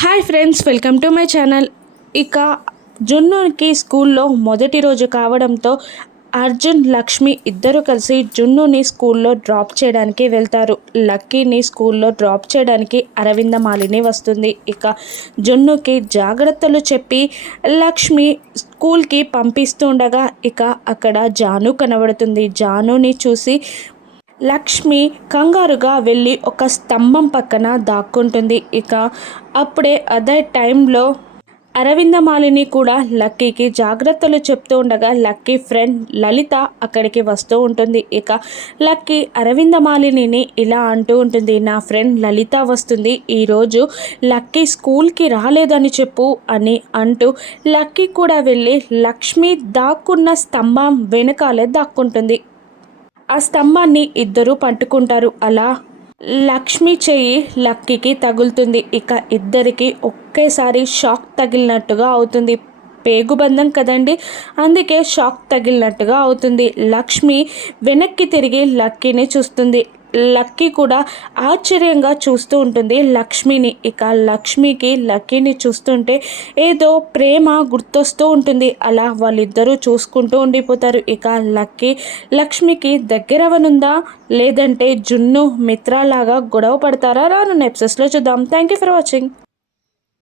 Hi friends welcome to my channel. ఇక జున్నుకి స్కూల్లో మొదటి రోజు కావడంతో అర్జున్ లక్ష్మి ఇద్దరు కలిసి జున్నుని స్కూల్లో డ్రాప్ చేయడానికి వెళ్తారు. లక్కీని స్కూల్లో డ్రాప్ చేయడానికి అరవింద మాలిని వస్తుంది. ఇక జున్నుకి జాగ్రత్తలు చెప్పి లక్ష్మి స్కూల్కి పంపిస్తుండగా ఇక అక్కడ జాను కనబడుతుంది. జానుని చూసి లక్ష్మి కంగారుగా వెళ్ళి ఒక స్తంభం పక్కన దాక్కుంటుంది. ఇక అప్పుడే అదే టైంలో అరవిందమాలిని కూడా లక్కీకి జాగ్రత్తలు చెప్తూ ఉండగా లక్కీ ఫ్రెండ్ లలిత అక్కడికి వస్తూ ఉంటుంది. ఇక లక్కీ అరవిందమాలిని ఇలా అంటూ ఉంటుంది నా ఫ్రెండ్ లలిత వస్తుంది. ఈరోజు లక్కీ స్కూల్కి రాలేదని చెప్పు అని అంటూ లక్కీ కూడా వెళ్ళి లక్ష్మి దాక్కున్న స్తంభం వెనకాలే దాక్కుంటుంది. ఆ స్తంభాన్ని ఇద్దరు పట్టుకుంటారు. అలా లక్ష్మి చెయ్యి లక్కీకి తగులుతుంది. ఇక ఇద్దరికి ఒకేసారి షాక్ తగిలినట్టుగా అవుతుంది. పేగుబంధం కదండి? అందుకే షాక్ తగిలినట్టుగా అవుతుంది. లక్ష్మి వెనక్కి తిరిగి లక్కీని చూస్తుంది. లక్కీ కూడా ఆశ్చర్యంగా చూస్తూ ఉంటుంది. లక్ష్మిని ఇక లక్ష్మికి లక్కీని చూస్తుంటే ఏదో ప్రేమ గుర్తొస్తూ ఉంటుంది. అలా వాళ్ళిద్దరూ చూసుకుంటూ ఉండిపోతారు. ఇక లక్కీ లక్ష్మికి దగ్గరవనుందా? లేదంటే జున్ను మిత్రలాగా గొడవ పడతారా? రాను నెప్సెస్లో చూద్దాం. Thank you for watching